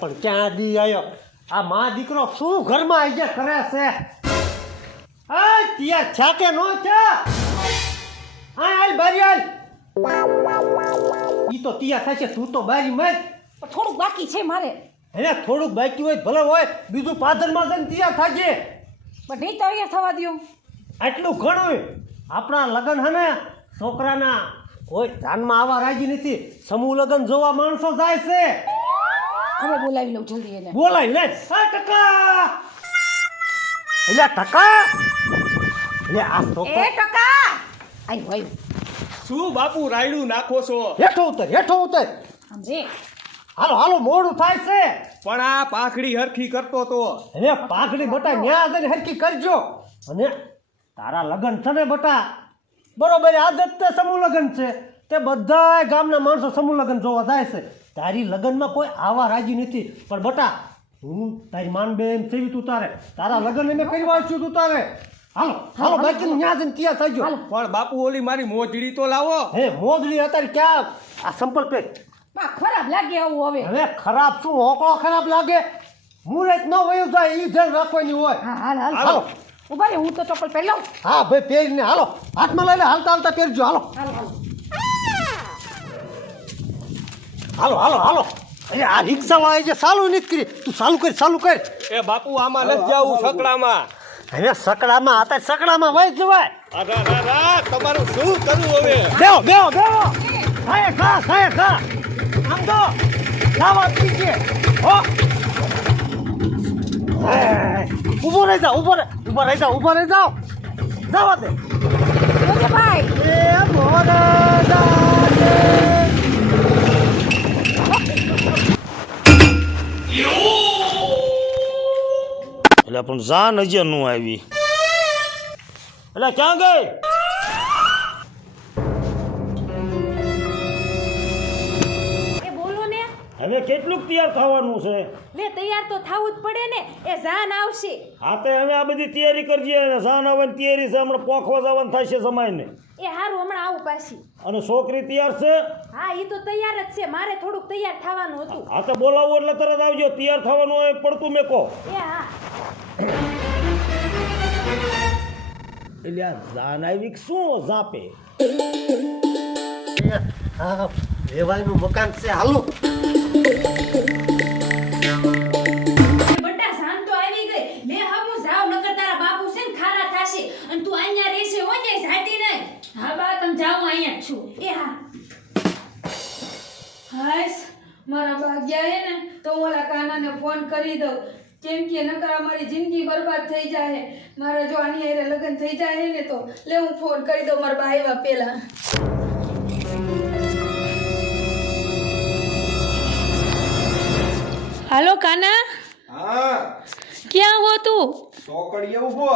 પણ ક્યાં દી આવ્યો આ માં દીકરો શું ઘરમાં આવી ગયા કરે છે આ તિયા છે કે નો છે હા હાલ બારી હાલ ઈ તો તિયા થાય છે તું તો બારી મત થોડુંક બાકી છે મારે હે થોડુંક બાકી હોય ભલે હોય બીજું પાદરમાં જઈને તિયા થાજે પણ નહીં તૈયાર થવા દ્યો આટલું ઘણું આપણા લગ્ન હે ને છોકરાના કોઈ ધ્યાનમાં આવવા રાજી નથી સમૂહ લગ્ન જોવા માણસો જાય છે હવે બોલાવી લઉં જલ્દી એને બોલાય લે ટકા એટલે ટકા એટલે આ છોકરો એ ટકા આઈ હોય શું બાપુ રાયડું નાખો છો? હેઠો ઉતર સમજે હાલો હાલો મોડું થાય છે પણ આ પાખડી હરખી કરતો તો હવે પાઘડી બટા ન્યા જઈને હરકી કરજો અને તારા લગ્ન છે ને બટા બરોબર આદત તે સમૂહ લગ્ન છે તે બધા ગામના માણસો સમૂહ લગ્ન જોવા જાય છે તારી લગ્નમાં કોઈ આવા રાજી નથી પણ બટા હું તારી માન બેન સેવી તું તારે તારા લગ્ન એને કરવા છું તું તારે હાલો હાલો બાકી ન્યા જઈને ત્યાં થઈ ગયો પણ બાપુ ઓલી મારી મોજડી તો લાવો. હે મોજડી અત્યારે ક્યાં આ સંપલ પેક બા ખરાબ લાગે આવું હવે ખરાબ શું હોકળો ખરાબ લાગે મુરત ન વયું જાય ઈ ધ્યાન રાખવાની હોય હા હાલ હાલ હાલો ઉભા રે હું તો ચપ્પલ પહેરી લઉં હા ભાઈ પહેરીને હાલો હાથમાં લઈને હાલતા હાલતા પહેરજો હાલો હાલ હાલ હાલો હાલો હાલો અરે આ રિક્ષા વાળા જે ચાલુ નથી કરી તું ચાલુ કર એ બાપુ આમાં નથી જાવું સકડામાં. હવે સકડામાં હતા સકડામાં વહી જવાય અરે તમારું શું કરવું હવે? બેહો ખાય ખા આમ તો લાવા પીજે હો ઊભો રહી જાઓ જવા દે ઓકે ભાઈ એ મોરા એટલે પણ જા નજર નું આવી એટલે ક્યાં ગઈ એ બોલો ને હવે કેટલુંક તૈયાર થવાનું છે લે તૈયાર તો થવું જ પડે ને એ જાન આવશે હા તો હવે આ બધી તૈયારી કરજે અને જાન આવવાની તૈયારી છે હમણાં પોખવા જવાનું થાય છે સમયને એ હારું હમણાં આવું પાછી અને છોકરી તૈયાર છે હા એ તો તૈયાર જ છે મારે થોડુંક તૈયાર થવાનું હતું હા તો બોલાવો એટલે તરત આવજો તૈયાર થવાનું હોય પડતું મેકો એ હા એટલે આ જાન આવી કે શું ઝાપે હા રેવાયનું મકાન છે હાલો બટા જાન તો આવી ગઈ લે હમુ જાવ નકર તારા બાપુ છે ને ખારા થાશે અને તું અહીંયા રહેશે હો જાય જાતી નહીં હા બા તમે જાવ હું અહીંયા જ છું એ હા હાશ મારા ભાગ્યા હે ને તો હું ઓલા કાનાને ફોન કરી દઉં કેમ કે નકર અમારી જિંદગી બરબાદ થઈ જાય મારા જો આની હારે લગ્ન થઈ જાય ને તો લે હું ફોન કરી દઉં મારા બા આવ્યા પહેલા હાલો કાના હા ક્યાં હો તું ચોકડીએ ઊભો.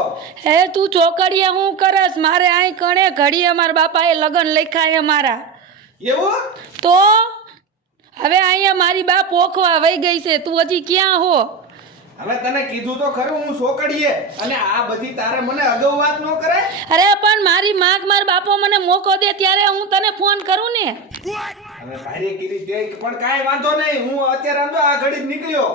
હે તું ચોકડીએ હું કરસ મારે અહીં કણે ઘડીએ મારા બાપાએ લગ્ન લખ્યા હે મારા એવું? તો હવે અહીંયા મારી બા પોખવા વહી ગઈ છે તું હજી ક્યાં હો હવે તને કીધું તો ખરું હું ચોકડીએ અને આ બધી તારે મને અગાઉ વાત ન કરે. અરે પણ મારી માગ માર બાપો મને મોકો દે ત્યારે હું તને ફોન કરું ને હવે ભારે કીધી તે પણ કાંઈ વાંધો નહીં હું અત્યારે આમ તો આ ઘડી જ નીકળ્યો.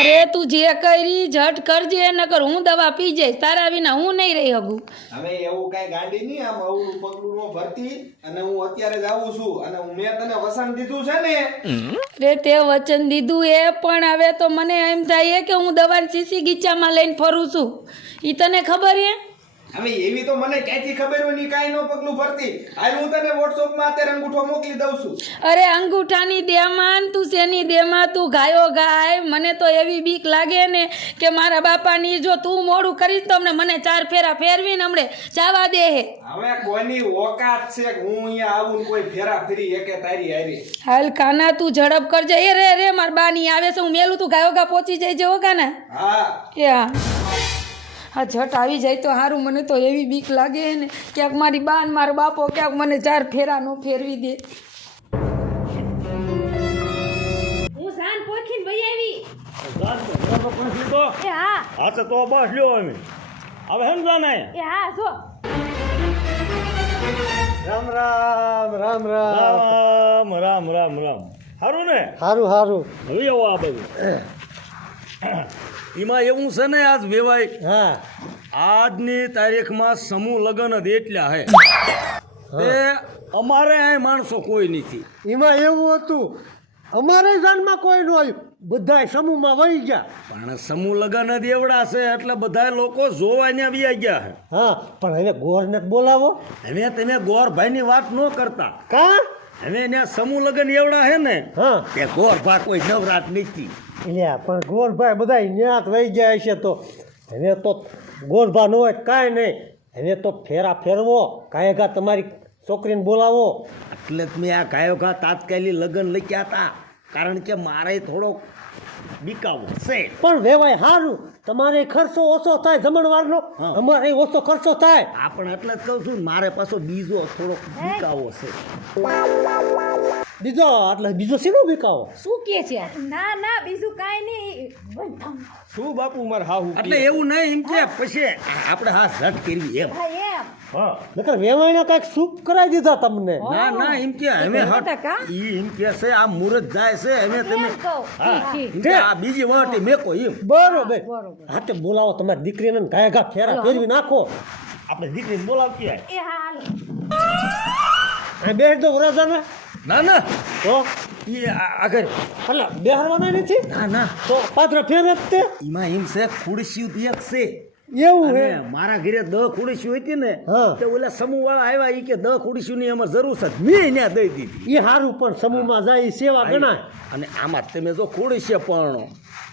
અરે તું જે કરી ઝટ કરજે નકર હું દવા પી જઈશ તારા વિના હું નહીં રહી શકું હવે એવું કાંઈ ગાંડી નહીં આમ અવળું પગલું નો ભરતી અને હું અત્યારે જ આવું છું અને મેં તને વસન દીધું છે ને રે તે વચન દીધું એ પણ હવે તો મને એમ થાય કે હું દવાની સીસી ગીચામાં લઈને ફરું છું ઈ તને ખબર હે હવે એવી તો મને ક્યાંથી ખબર હોય ની કાંઈ નો પગલું ભરતી હાલ હું તને વોટ્સઅપમાં અત્યારે અંગૂઠો મોકલી દઉં છું. અરે અંગૂઠાની દેમાન તું શેની દેમાં તું ગાયો ગાય મને તો એવી બીક લાગે ને કે મારા બાપાની જો તું મોડું કરીશ તો મને 4 ફેરા ફેરવીને હમણે જાવા દે હે હવે કોઈની ઓકાત છે કે હું અહીંયા આવું ને કોઈ ફેરા ફરી એકે તારી હારી. હાલ કાના તું ઝડપ કરજે એ રે માર બાની આવે છે હું મેલું તું ગાયો ગા પહોંચી જઈજે હો કાના હા એ હા ઝટ આવી જાય તો સારું મને તો એવી બીક લાગે ને ક્યાંક મારી બા ને મારો બાપો ક્યાંક મને 4 ફેરા નો ફેરવી દે હું જાન પોખીને વઈ આવી એ એ હા હા તો બસ લ્યો અમે હવે હેમ જાને એ હા જો રામ રામ રામ રામ રામ રામ રામ રામ સારું ને સારું સારું હવે આવો આ બધું એમાં એવું છે ને આજ વેવાય હા આજની તારીખમાં સમૂહ લગ્ન જ એટલા હે તે અમારે અહીં માણસો કોઈ નથી. એમાં એવું હતું અમારે જાનમાં કોઈ ન આવ્યું બધાય સમૂહમાં વહી ગયા. પણ સમૂહ લગ્ન જ એવડા છે એટલે બધા લોકો જોવા ને આવી ગયા છે. હા પણ હવે ગોરને બોલાવો. હવે તમે ગોરભાઈની વાત ન કરતા. કા હવે ત્યાં સમૂહ લગ્ન એવડા છે ને હા તે ગોરભા કોઈ નવરાત નથી. એટલે પણ ગોરભાઈ બધા ન્યાત વહી ગયા હશે તો હવે તો ગોરભા ન હોય કાંઈ નહીં. હવે તો ફેરા ફેરવો કાંઈ ઘા તમારી છોકરીને બોલાવો. એટલે જ મેં આ ગાયો ઘા તાત્કાલિક લગ્ન લખ્યા હતા કારણ કે મારે થોડો બીકાવો છે. પણ વેવાય સારું તમારે ખર્ચો ઓછો થાય જમણવારનો હા. અમારે ઓછો ખર્ચો થાય. આ પણ એટલે જ કહું છું મારે પાછો બીજો થોડોક બીકાવો છે. બીજો એટલે બીજો શીનો બીકાવો. શું કે છે ના ના બીજું કાંઈ નહીં. શું બાપુ મારે હાહુ એટલે એવું નહીં એમ કે પછી આપણે હા ઝટ કરવી એમ. હા એમ હા નકર વેવાઈને કાંઈક સૂપ કરાવી દીધા તમને. ના ના એમ કે અમે ટકા? ઈ એમ કે છે આ મુહૂર્ત જાય છે અમે તમે એમ કહું. હા ઠીક, એમ કે આ બીજી વાટી મેકો એમ બરોબર હા તે બોલાવો તમારી દીકરીને ને ગાય ઘા ફેરા ફેરવી નાખો. આપણે દીકરીને બોલાવતી હોય. એ હાલ આ બેસ દો વરાજાને ના ના તો ઈ આગળ એટલે બેહારવાના નથી ના ના તો પાત્ર ફેરે જ તે એમાં એમ છે ખુરશી એક છે એવું હે. અને મારા ઘરે 10 ખુરશીઓ હતી ને હા. તે ઓલા સમૂહ વાળા આવ્યા ઈ કે 10 ખુરશીઓની અમારે જરૂર છે મેં એને દઈ દીધી. એ સારું પણ સમૂહમાં જાય ઈ સેવા ગણાય. અને આમાં તમે જો ખુરશીએ પરણો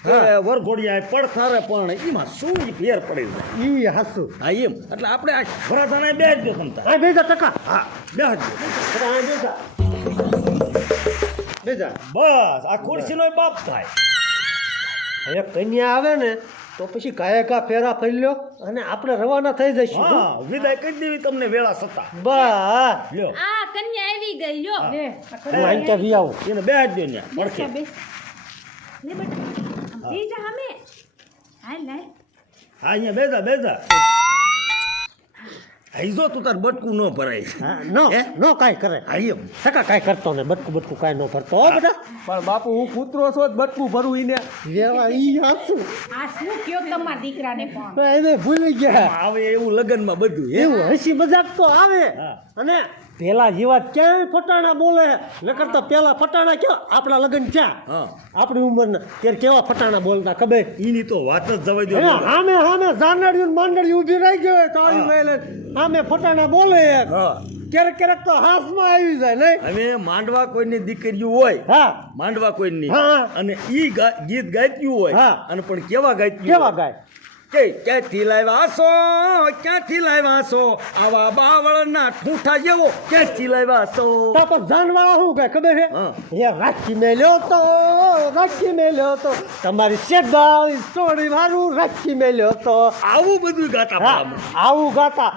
કે વરઘોડિયા પડથારે પરણે એમાં શું ઈ ફેર પડી જાય. ઈ હાસું હા એમ એટલે આપણે આ વરાધાને બેસજો તમતા. આ બેજા ટકા હા બેસજો આ બેજા બેજા બસ આ ખુરશીનો બાપ થાય. હવે કન્યા આવે ને તો પછી કાયકા ફેરા ફરી લ્યો અને આપણે રવાના થઈ જઈશું. હા વિદાય કરી દેવી તમને વેળા સત્તા. બસ લ્યો આ કન્યા આવી ગઈ લ્યો લે હું અહીં વી આવું. એને બેસજો ને પડખે. લે બેટા બીજા અમે હાલ લાય હા અહીંયા બેસા બેસા. આઈજો તું તાર બટકું ન ભરાય. હા, નો કાંઈ કરે હા એમ ટકા કાંઈ કરતો ને બટકું કાંઈ ન ભરતો હો બધા. પણ બાપુ હું કૂતરો છો જ બટકું ભરું ઈને વેવા ઈ હાસું આ શું કયો તમારા દીકરાને પણ એને ભૂલી ગયા. આવે એવું લગ્નમાં બધું હે. એવું હસી મજાક તો આવે હા. અને પેલા જેવા ક્યાંય ફટાણા બોલે નકર તો પેલા ફટાણા ક્યાં આપણા લગ્ન ક્યાં હા આપણી ઉંમરના ત્યારે કેવા ફટાણા બોલતા ખબર. એની તો વાત જ જવા દો. એને સામે જાનડિયું ને માંડડિયું ઊભી રહી ગયો હોય તો આવી વહેલે સામે ફટાણા બોલે યાર. હા ક્યારેક ક્યારેક તો હાથમાં આવી જાય નહીં. હવે માંડવા કોઈની દીકરીઓ હોય હા માંડવા કોઈની હા. અને ઈ ગીત ગાયત્યું હોય હા. અને પણ કેવા ગાયત્યું કેવા હોય? ગાય કે ક્યાંથી લાવ્યા છો ક્યાંથી લાવ્યા છો આવા બાવળના ઠૂઠા જેવો ક્યાંથી લાવ્યા છો. તાપસ જાનવાળા શું કહે ખબર છે હા. એ રાખી મેલ્યો તો તમારી શેગાળી ચોળી વાળું રાખી મેલ્યો તો આવું બધું ગાતા હા, પાડે. આવું ગાતા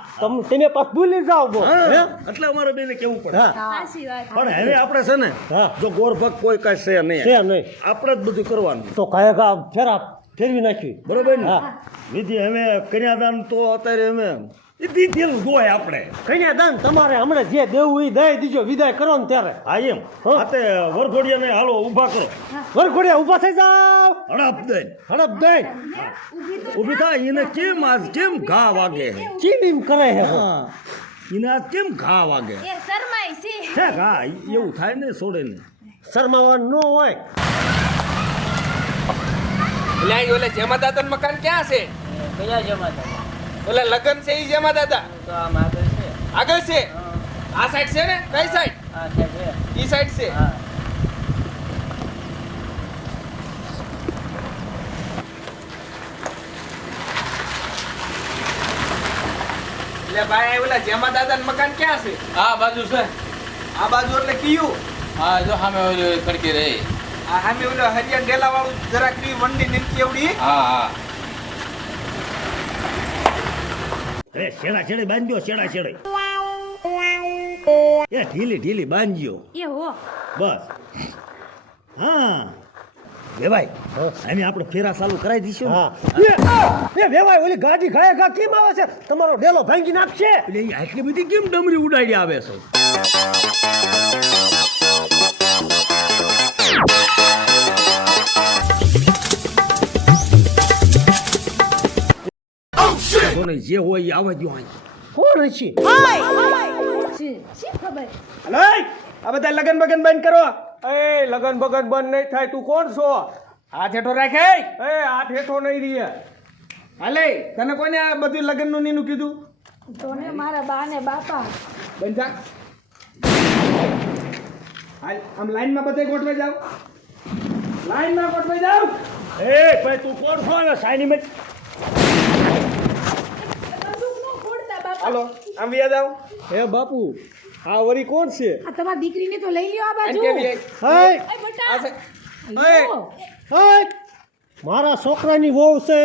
તમે પાછ ભૂલી જાઓ બો. હા, હે? એટલે અમારે બેને કેવું પડે. હા સાચી વાત પણ હવે આપણે છે ને હા. જો ગોરભગ કોઈ કાંઈ છે નહીં છે નહીં આપણે જ બધું કરવાનું તો કાયકા ફેરવી નાખ્યું. બરોબર ને હા. વિધિ અમે કન્યાદાન તો અત્યારે અમે એ દીધેલું હોય આપણે. કન્યાદાન તમારે હમણાં જે દેવું એ દઈ દીજો વિદાય કરો ને ત્યારે. હા એમ હા. આ તે વરઘોડિયાને હાલો ઊભા કરો વરઘોડિયા ઊભા થઈ જાવ હડપ દઈને હડપ દઈ ઊભી થાય એને કેમ આજ કેમ ઘા વાગે છે? ચીડીમ કરે છે હા એને આજ કેમ ઘા વાગે એ શરમાય છે છે ઘા એવું થાય ને છોડે ને. શરમાવાનું ન હોય. એટલે ઓલે જેમા દાદાનું મકાન ક્યાં છે? કયા જમા હતા ઓલે લગન છે ઈ જેમા દાદા તો આમ આગળ છે આગળ છે આ સાઈડ છે ને કઈ સાઈડ આ છે છે ઈ સાઈડ છે હા એટલે ભાઈ ઓલા જેમા દાદાનું મકાન ક્યાં છે? આ બાજુ છે આ બાજુ એટલે કયું? હા જો સામે ઓલી ખડકી રહી આ સામે ઓલો હરિયા ડેલા વાળું જરાક રી વંડી નીચી એવડી હા હા અરે છેડા છેડે બાંધ્યો છેડા છેડે એ ઢીલી ઢીલી બાંધ્યો એ હો બસ હા વેવાય અમે આપણે ફેરા ચાલુ કરાવી દઈશું ને? હા એ વેવાય ઓલી ગાડી ઘાય ઘા કેમ આવે છે તમારો ડેલો ભાંગી નાખશે. એટલે ઈ આટલી બધી કેમ ડમરી ઉડાડી આવે છે? વાંધો નહીં, જે હોય એ આવવા દ્યો અહીં. કોણ છે શી ખબર હલો આ બધા લગન બગન બંધ કરો. એ લગન બગન બંધ નહીં થાય. તું કોણ છો? હાથ હેઠો રાખે. એ હાથ હેઠો નહીં રહે. હાલે તને કોને આ બધું લગન નું નીનું કીધું? તોને મારા બા ને બાપા. બંધ થા. હાલ આમ લાઈનમાં બધે ગોઠવાઈ જાવ. લાઈનમાં ગોઠવાઈ જાવ. એ ભાઈ તું કોણ છો ને સાઈની મેં હાલો આમ વ્યા જાવ. હે બાપુ આ વરી કોણ છે? આ તમારી દીકરીને તો લઈ લ્યો આ બાજુ આને કેવી હે આ છે? લ્યો. હે મારા છોકરાની વહુ છે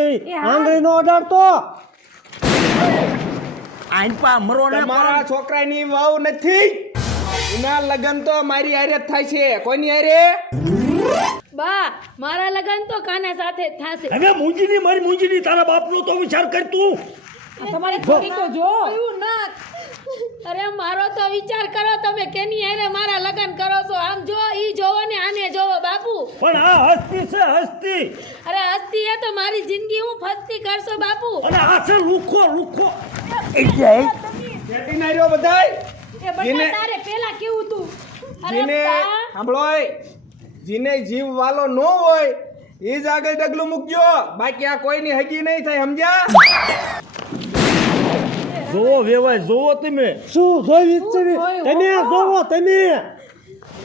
આંગળી નો અડાડતો આઈન પા મરો ને તમારા છોકરાની વહુ નથી. એના લગન તો મારી હારે જ થાય છે. કોઈની હારે? બા મારા લગન તો કાના સાથે જ થશે. હવે મૂંજીની મારી મૂંજીની તારા બાપનો તો વિચાર કર તું. આ તમારી છોકરી તો જો એવું ના. અરે મારો તો વિચાર કરો તમે કેની હારે મારા લગન કરો છો. આમ જો ઈ જોવો ને આને જોવો બાપુ. પણ આ હસ્તી છે હસ્તી, અરે હસ્તી એ તો મારી જિંદગી હું ફસ્તી કરશો બાપુ. અને આ છે લુખો લુખો. બેટી ના રહ્યો બધાય. એ બટા જેને- તારે પેલા કેવું તું? અરે જેને બા, સાંભળો જેને જીવ વાલો ન હોય એ જ આગળ ડગલું મૂકજો. બાકી આ કોઈની હગી નહીં થાય. સમજ્યા? જોવો વેવાય જોવો તમે. શું જોઈ તમે જોવો તમે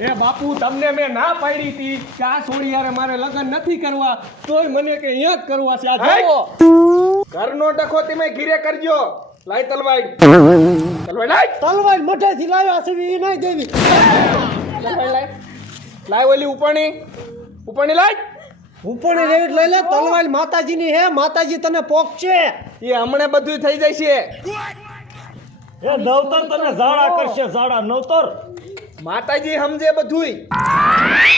એ બાપુ તમને મેં ના પાડી હતી કે આ સોળી હારે મારે લગ્ન નથી કરવા, તોય મને કે અહીંયા જ કરવા છે. આ જોવો ઘરનો ડખો તમે ઘીરે કરજો. લાય તલવાડ. તલવાડ લાય. તલવાર મઠેથી લાવ્યા છે એ નહીં દેવી તલવાડ લાય. લાય ઓલી ઉપરણી. ઉપરણી લાય. ઉપરની રેટ લઈ લે. તલવાર માતાજીની હે, માતાજી તને પોક છે. એ હમણાં બધું થઈ જાય છે. એ નવતર તને ઝાડા કરશે ઝાડા નવતર. માતાજી સમજે બધુંય.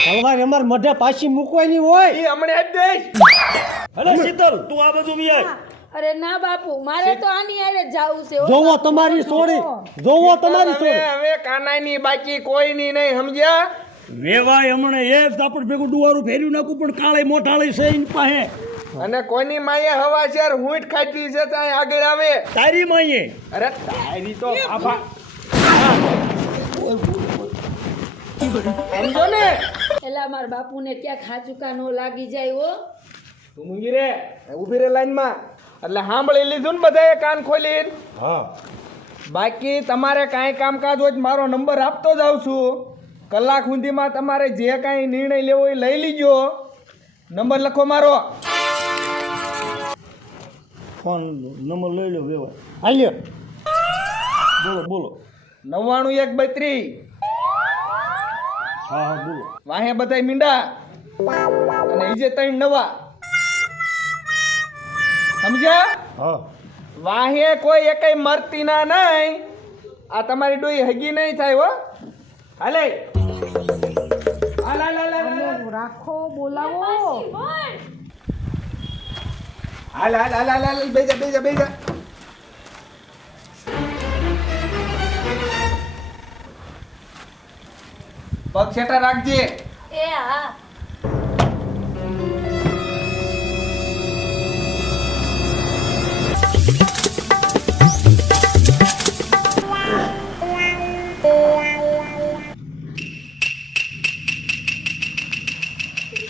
તલવાર અમાર મઢે પાછી મૂકવાની હોય. એ હમણાં આપી દઈશ. અરે શીતલ તું આ બધું વિયાય. અરે ના બાપુ મારે તો આની હારે જ જાવું છે. હો. જોવો તમારી સોળી, જોવો તમારી હવે સોળી. હવે કાનાઈની બાકી કોઈની નહીં. સમજ્યા? વેવાય હમણે એક આપણે ભેગું ડુવારું ફેર્યું નાખું પણ કાળે મોટાળી છે એની પાસે. અને કોઈની માએ હવા શેર હુંઠ ખાટી છે ત્યાં આગળ આવે. તારી માઈએ અરે તારી તો આભા સમજો ને. એલા મારા બાપુને ક્યાંક હાચુકા નો લાગી જાય હો. તું મૂંગી રે, ઊભી રે લાઈનમાં. એટલે સાંભળી લીધું ને બધાએ કાન ખોલીને. હા બાકી તમારે કાંઈ કામકાજ હોય તો મારો નંબર આપતો જાઉં છું. કલાક સુધીમાં તમારે જે કાંઈ નિર્ણય લેવો એ લઈ લીજો. નંબર લખો મારો. ફોન નંબર લઈ લો વેવાય. હાલ્યો બોલો બોલો. 99 હા હા બોલો. વાહે બધાય મીંડા અને ઈજે 3 નવા. સમજ્યા? હા વાહે કોઈ એકય મરતી ના નહીં. આ તમારી ડોઈ હગી નહીં થાય હો. હાલે હાલ હાલ હાલ હાલ રાખો બોલાવો હાલ હાલ હાલ હાલ હાલ બેજા બેજા બેજા. પગ છેટા રાખજે. એ હા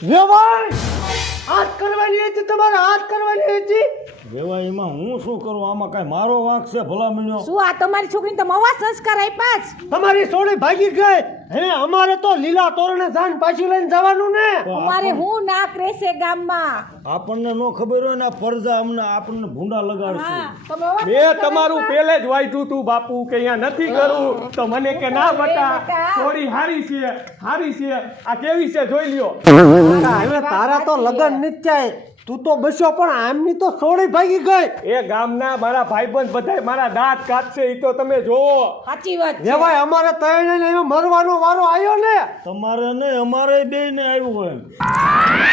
વેવાય હાથ કરવાની હતી, તમારે હાથ કરવાની હતી. વેવાય એમાં હું શું કરું? આમાં કાંઈ મારો વાંક છે ભલા મળ્યો? શું આ તમારી છોકરીને તમે આવા સંસ્કાર આપ્યા જ? તમારી સોળી ભાગી ગઈ. હવે અમારે તો લીલા તોરણે જાન પાછી લઈને જવાનું ને. અમારે હું નાક રહેશે ગામમાં. આપણને નો ખબર હોય ને આ પરજા અમને આપણને ભૂંડા લગાડશે. તમે આવા મેં તમારું પેલે જ વાંચ્યું તું બાપુ કે અહીંયા નથી કરવું તો મને કે ના બટા થોડી હારી છે હારી છે. આ કેવી છે જોઈ લ્યો. હવે તારા તો લગન નથી થાય. તું તો બસ્યો પણ આમની તો સોળી ભાગી ગઈ. એ ગામના મારા ભાઈબંધ બધાય મારા દાંત કાઢશે એ તો તમે જોવો. સાચી વાત છે. વેવાય અમારે તૈણે મરવાનો વારો આવ્યો ને. તમારે ને અમારે બે ને આવ્યું હોય.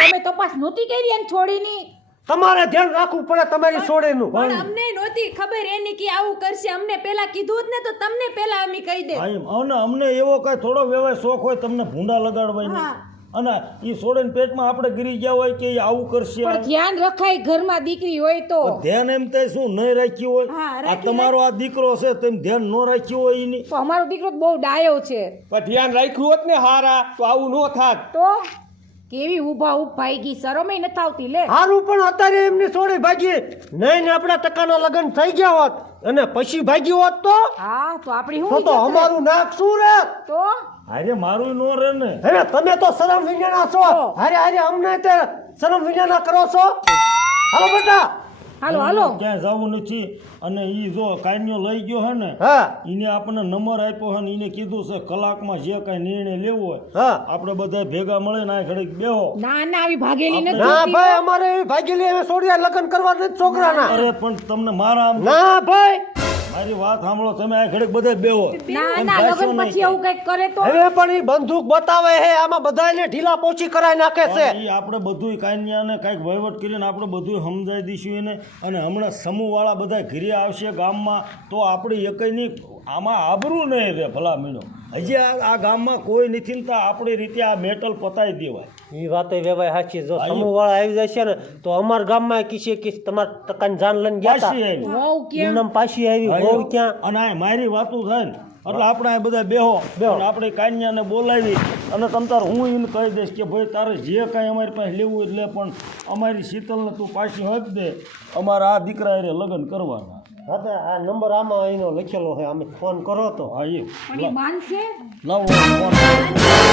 તમે તપાસ નહોતી કરી એમ છોડીની. તમારે ધ્યાન રાખવું પડે તમારી સોળીનું. પણ અમને નહોતી ખબર એની કે આવું કરશે. અમને પેલા કીધું જ ને તો તમને પેલા અમે કહી દે. હા, એમ. અમને એવો કઈ થોડો વેવાય શોખ હોય તમને ભૂંડા લગાડવાની. અને એ છોડીને પેટમાં આપણે ગીરી ગયા હોય કે એ આવું કરશે પણ ધ્યાન રખાય ઘરમાં દીકરી હોય તો ધ્યાન એમ થાય શું નહીં રાખ્યું હા, હોય આ તમારો આ દીકરો છે તેમ ધ્યાન ન રાખ્યું હોય એની તો અમારો દીકરો તો બહુ ડાયો છે પણ ધ્યાન રાખ્યું હોત ને હારા તો આવું ન થાત. તો કેવી ઊભા ભાઈ ગઈ શરમે નથી આવતી લે હારું પણ અત્યારે એમની છોડી ભાગી નહીં ને આપણા ટકાના લગ્ન થઈ ગયા હોત અને પછી ભાગી હોત તો હા તો આપણી તો હું તો ઇજ્જત રહે? અમારું નાક શું રહે? તો અરે મારું નો રે ને હવે તમે તો શરમ વિનાના છો હારે હારે અમને તે શરમ વિનાના કરો છો. હાલો બેટા. હાલો હાલો ક્યાંય જવું નથી અને ઈ જો કાન્યો લઈ ગયો હે ને હા એને આપણને નંબર આપ્યો હે ને એને કીધું છે કલાકમાં જે કાંઈ નિર્ણય લેવો હોય હા આપણે બધા ભેગા મળીને આ ઘડીક બેહો. ના ના આવી ભાગેલી નથી ના જોતી. ભાઈ અમારે એવી ભાગેલી હવે છોડીયા લગ્ન કરવા નથી છોકરાના. અરે પણ તમને મારા આમ ના ભાઈ મારી વાત સાંભળો તમે આ ઘડીક બધા બેહો ના એમ ના ભાષો લગન નહીં પછી એવું કઈક કરે તો હવે પણ ઈ બંદૂક બતાવે છે આમાં બધાને ઢીલા પોચી કરાઈ નાખે છે. પણ ઈ આપણે બધુંય કાન્યાને કાંઈક વહીવટ કરીને આપણે બધુંય સમજાવી દઈશું એને અને હમણાં સમૂહવાળા બધા ઘરે આવશે ગામમાં તો આપણે એકયની આમાં આબરૂ નહીં રહે ભલા મીણો હજી આ ગામમાં કોઈ નથી ને તો આપણી રીતે આ મેટલ પતાવી દેવાય. ઈ વાતે વેવાય સાચી. જો આયુ. સમૂહ વાળા આવી જશે ને તો અમાર ગામમાં કિસે કિસ તમાર ટકાની જાન લઈને ગયા પાછી હતા આવી. વહુ કેમ એમનેમ પાછી આવી આયુ. બહુ ક્યાં અને આ મારી વાતું થાય ને એટલે આપણે આ બધા બેહો અને આપણે કાન્યાને બોલાવી અને તમ તાર હું એને કહી દઈશ કે ભાઈ તારે જે કાંઈ અમારી પાસે લેવું હોય એટલે પણ અમારી શીતલને તું પાછી હક દે અમારા આ દીકરા હારે લગ્ન કરવાના. હા તો આ નંબર આમાં એનો લખેલો છે અમે ફોન કરો તો હા એ પણ ઈ માનશે લાવો ફોન.